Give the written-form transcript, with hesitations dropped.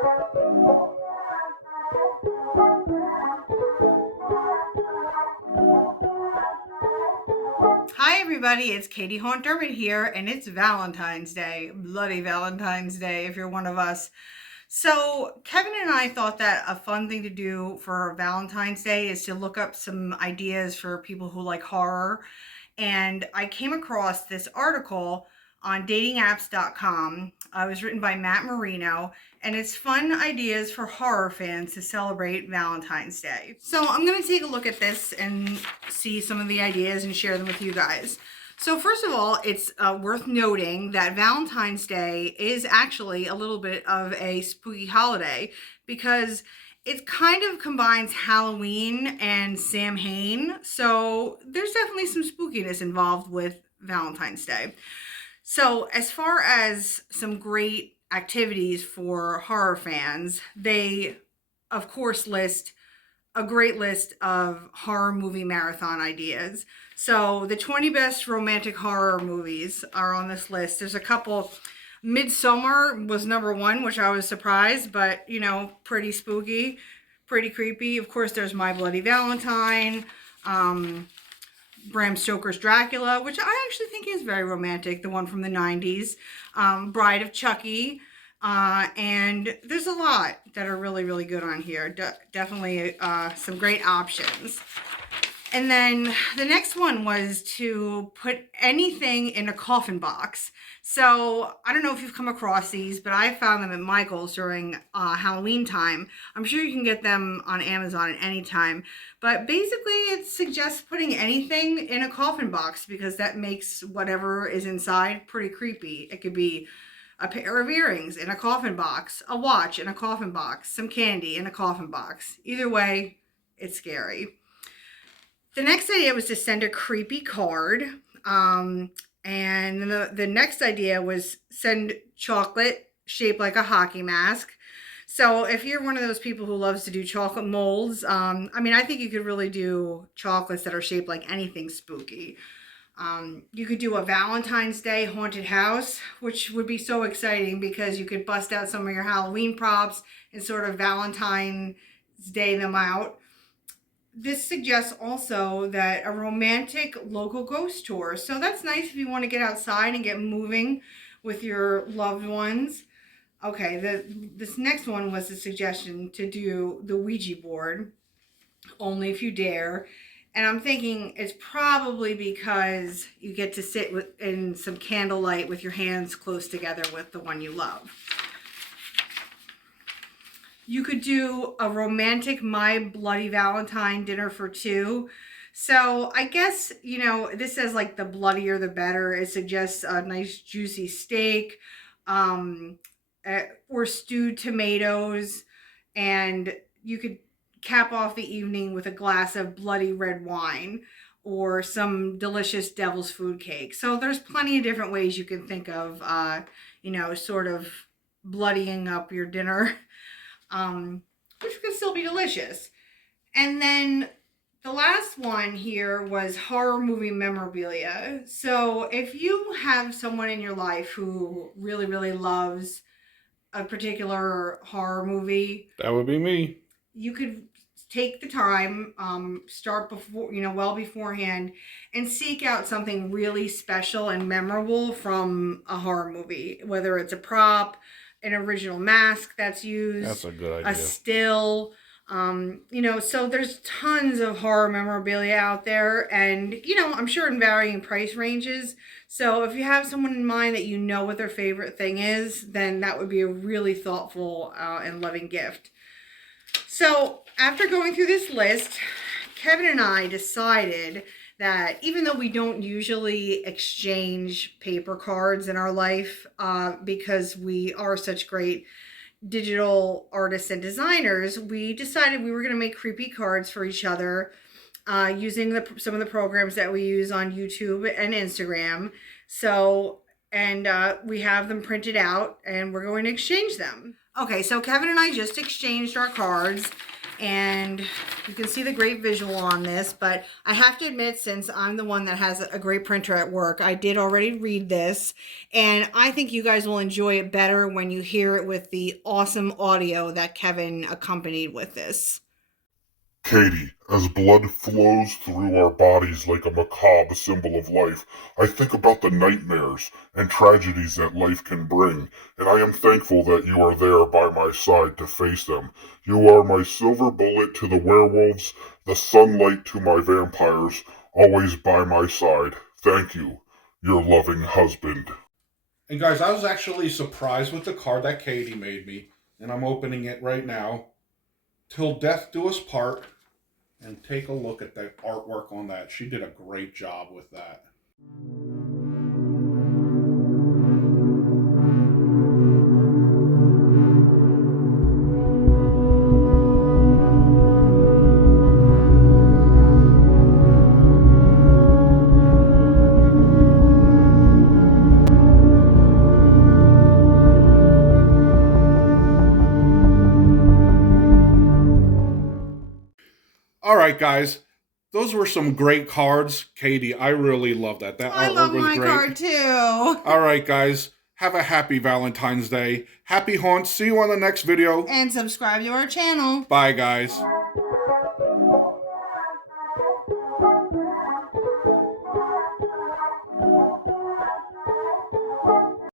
Hi everybody, it's Katie Haunt-Dermott here, and it's Valentine's Day. Bloody Valentine's Day if you're one of us. So Kevin and I thought that a fun thing to do for Valentine's Day is to look up some ideas for people who like horror. And I came across this article on datingapps.com. It was written by Matt Marino, and it's fun ideas for horror fans to celebrate Valentine's Day. So I'm going to take a look at this and see some of the ideas and share them with you guys. So first of all, it's worth noting that Valentine's Day is actually a little bit of a spooky holiday because it kind of combines Halloween and Samhain. So there's definitely some spookiness involved with Valentine's Day. So as far as some great activities for horror fans, they of course list a great list of horror movie marathon ideas. So the 20 best romantic horror movies are on this list. There's a couple. Midsummer was number one, which I was surprised, but you know, pretty spooky, pretty creepy. Of course, there's My Bloody Valentine, Bram Stoker's Dracula, which I actually think is very romantic, the one from the 90s, Bride of Chucky, and there's a lot that are really, really good on here. Definitely some great options. And then the next one was to put anything in a coffin box. So I don't know if you've come across these, but I found them at Michael's during Halloween time. I'm sure you can get them on Amazon at any time. But basically it suggests putting anything in a coffin box because that makes whatever is inside pretty creepy. It could be a pair of earrings in a coffin box, a watch in a coffin box, some candy in a coffin box. Either way, it's scary. The next idea was to send a creepy card. And the next idea was send chocolate shaped like a hockey mask. So if you're one of those people who loves to do chocolate molds, I mean, I think you could really do chocolates that are shaped like anything spooky. You could do a Valentine's Day haunted house, which would be so exciting because you could bust out some of your Halloween props and sort of Valentine's Day them out. This suggests also that a romantic local ghost tour. So that's nice if you want to get outside and get moving with your loved ones. Okay, this next one was a suggestion to do the Ouija board, only if you dare. And I'm thinking it's probably because you get to sit in some candlelight with your hands close together with the one you love. You could do a romantic My Bloody Valentine dinner for two. So I guess, you know, this says like the bloodier the better. It suggests a nice juicy steak or stewed tomatoes. And you could cap off the evening with a glass of bloody red wine or some delicious devil's food cake. So there's plenty of different ways you can think of, you know, sort of bloodying up your dinner. Which could still be delicious. And then the last one here was horror movie memorabilia. So if you have someone in your life who really, really loves a particular horror movie, that would be me. You could take the time, start before, you know, well beforehand, and seek out something really special and memorable from a horror movie, whether it's a prop, an original mask that's used. That's a good idea. A still, you know, so there's tons of horror memorabilia out there, and you know, I'm sure in varying price ranges. So if you have someone in mind that you know what their favorite thing is, then that would be a really thoughtful and loving gift. So after going through this list, Kevin and I decided that even though we don't usually exchange paper cards in our life because we are such great digital artists and designers, we decided we were going to make creepy cards for each other using some of the programs that we use on YouTube and Instagram. So, and we have them printed out and we're going to exchange them. Okay, so Kevin and I just exchanged our cards. And you can see the great visual on this, but I have to admit, since I'm the one that has a great printer at work, I did already read this, and I think you guys will enjoy it better when you hear it with the awesome audio that Kevin accompanied with this. Katie, as blood flows through our bodies like a macabre symbol of life, I think about the nightmares and tragedies that life can bring, and I am thankful that you are there by my side to face them. You are my silver bullet to the werewolves, the sunlight to my vampires, always by my side. Thank you, your loving husband. And guys, I was actually surprised with the card that Katie made me, and I'm opening it right now. Till Death Do Us Part. And take a look at the artwork on that. She did a great job with that. All right, guys. Those were some great cards. Katie, I really love that. That I artwork love was my great. card too. All right, guys. Have a happy Valentine's Day. Happy haunts. See you on the next video. And subscribe to our channel. Bye, guys.